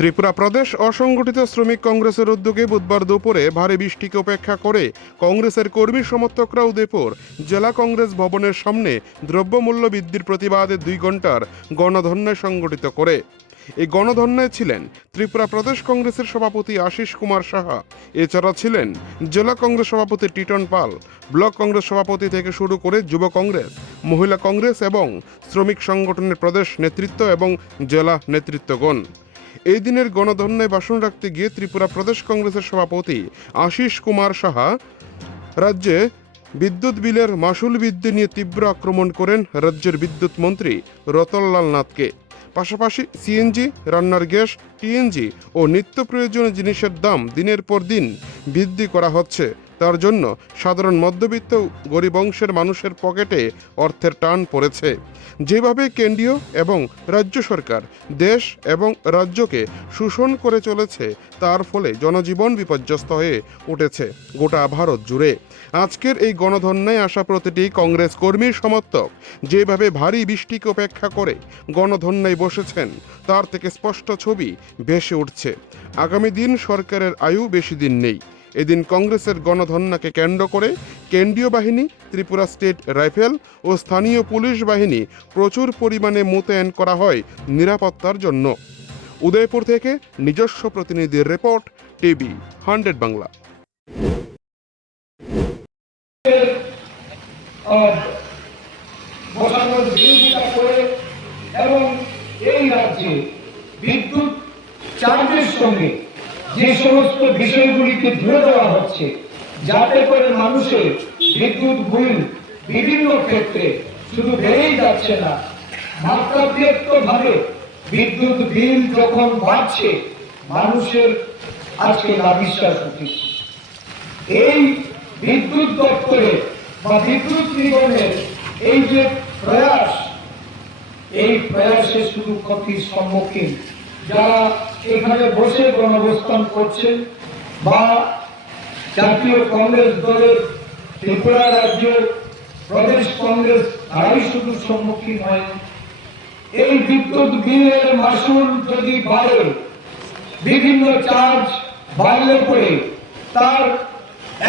ত্রিপুরা প্রদেশ অসংগঠিত শ্রমিক কংগ্রেসের উদ্যোগে বুধবার দুপুরে ভারী বৃষ্টিকে উপেক্ষা করে কংগ্রেসের কর্মী সমর্থকরা উদয়পুর জেলা কংগ্রেস ভবনের সামনে দ্রব্যমূল্য বৃদ্ধির প্রতিবাদে 2 ঘন্টার গণধর্ণা সংগঠিত করে। এই গণধর্ণায় ছিলেন ত্রিপুরা প্রদেশ কংগ্রেসের সভাপতি আশিস কুমার সাহা, এছাড়া ছিলেন জেলা কংগ্রেস সভাপতি টিটন পাল, ব্লক কংগ্রেস সভাপতি থেকে শুরু করে যুব কংগ্রেস, মহিলা কংগ্রেস এবং শ্রমিক সংগঠনের প্রদেশ নেতৃত্ব এবং জেলা নেতৃত্বগণ। এই দিনের গণধর্ণায় ভাষণ রাখতে গিয়ে ত্রিপুরা প্রদেশ কংগ্রেসের সভাপতি আশিস কুমার সাহা রাজ্যে বিদ্যুৎ বিলের মাসুল বৃদ্ধি নিয়ে তীব্র আক্রমণ করেন রাজ্যের বিদ্যুৎ মন্ত্রী রতনলাল নাথকে। পাশাপাশি সিএনজি, রান্নার গ্যাস, টিএনজি ও নিত্য প্রয়োজনীয় জিনিসের দাম দিনের পর দিন বৃদ্ধি করা হচ্ছে, তার জন্য সাধারণ মধ্যবিত্ত গরিব অংশের মানুষের পকেটে অর্থের টান পড়েছে। যেভাবে কেন্দ্রীয় এবং রাজ্য সরকার দেশ এবং রাজ্যকে শোষণ করে চলেছে, তার ফলে জনজীবন বিপর্যস্ত হয়ে উঠেছে গোটা ভারত জুড়ে। আজকের এই গণধর্ণায় আসা প্রতিটি কংগ্রেস কর্মীর সমর্থক যেভাবে ভারী বৃষ্টিকে উপেক্ষা করে গণধর্ণায় বসেছেন, তার থেকে স্পষ্ট ছবি ভেসে উঠছে। আগামী দিন সরকারের আয়ু বেশি দিন নেই। এদিন কংগ্রেসের গণধর্ণাকে কেন্দ্র করে কেন্দ্রীয় বাহিনী, ত্রিপুরা স্টেট রাইফেল ও স্থানীয় পুলিশ বাহিনী প্রচুর পরিমাণে মোতায়েন করা হয় নিরাপত্তার জন্য। উদয়পুর থেকে নিজস্ব প্রতিনিধির রিপোর্ট, টিভি 100 বাংলা। এবং এই রাজ্যে বিদ্যুৎ চার্জের সঙ্গে যে সমস্ত বিষয়গুলিকে ধরে দেওয়া হচ্ছে, যাতে করে মানুষের বিদ্যুৎ বিল বিভিন্ন ক্ষেত্রে শুধু বেড়েই যাচ্ছে না, মাত্রাতিরিক্তভাবে বিদ্যুৎ বিল যখন বাড়ছে, মানুষের আজকে নাভিশ্বাস উঠেছে। এই বিদ্যুৎ দপ্তরে বা বিদ্যুৎ নিগমের এই যে প্রয়াস, এই প্রয়াসে শুধু ক্ষতির সম্মুখীন যারা এখানে বসে গণঅবস্থান করছেন বা জাতীয় কংগ্রেস দলের ত্রিপুরা রাজ্য প্রদেশ কংগ্রেস, তারাই শুধু সম্মুখীন হয়। এই বিদ্যুৎ বিলের মাসুল যদি বাড়ে, বিভিন্ন চার্জ বাড়লে পরে তার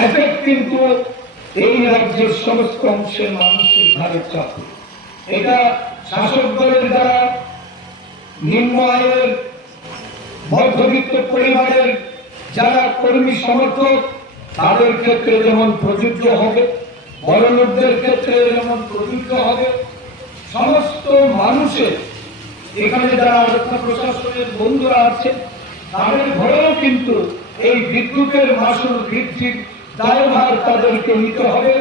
এফেক্ট কিন্তু এই রাজ্যের সমস্ত অংশের মানুষের ঘাড়ে চাপে। এটা শাসক দলের দ্বারা নিম্ন আয়ের মধ্যবিত্ত পরিবারের যারা কর্মী সমর্থক, তাদের ক্ষেত্রে যেমন প্রযোজ্য হবে, বড়লোকদের ক্ষেত্রে যেমন প্রযোজ্য হবে, সমস্ত মানুষের, এখানে যারা আরক্ষা প্রশাসনের বন্ধুরা আছেন, তাদের ঘরেও কিন্তু এই বিদ্যুতের মাসুল বৃদ্ধির দায়ভার তাদেরকে নিতে হবে।